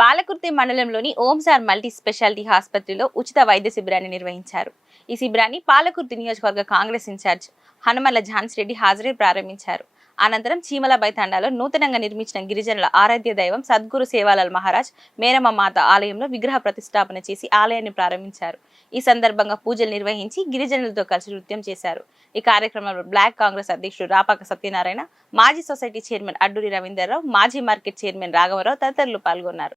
పాలకుర్తి మండలంలోని ఓంసార్ multi speciality ఆసుపత్రిలో ఉచిత వైద్య శిబిరాన్ని నిర్వహించారు. ఈ శిబిరాన్ని పాలకుర్తి నియోజకవర్గ కాంగ్రెస్ ఇన్ఛార్జ్ హనుమల్ల ఝాన్సీ రెడ్డి హాజరై ప్రారంభించారు. అనంతరం చీమలబై తండాలో నూతనంగా నిర్మించిన గిరిజనుల ఆరాధ్య దైవం సద్గురు సేవాలాల్ మహారాజ్ మేరమ్మ మాత ఆలయంలో విగ్రహ ప్రతిష్టాపన చేసి ఆలయాన్ని ప్రారంభించారు. ఈ సందర్భంగా పూజలు నిర్వహించి గిరిజనులతో కలిసి నృత్యం చేశారు. ఈ కార్యక్రమంలో బ్లాక్ కాంగ్రెస్ అధ్యక్షుడు రాపాక సత్యనారాయణ మాజీ సొసైటీ చైర్మన్ అడ్డూరి రవీందర్రావు మాజీ మార్కెట్ చైర్మన్ రాఘవరావు తదితరులు పాల్గొన్నారు.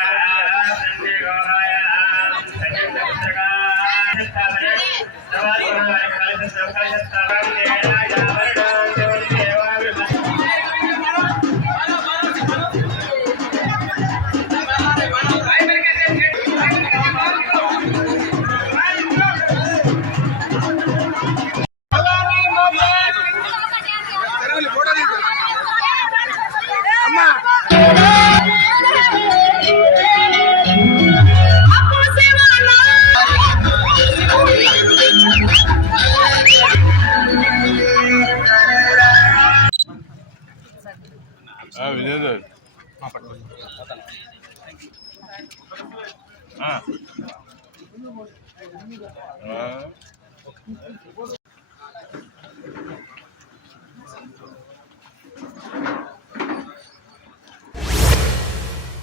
కల్పిస్తే అవకాశం విజయ్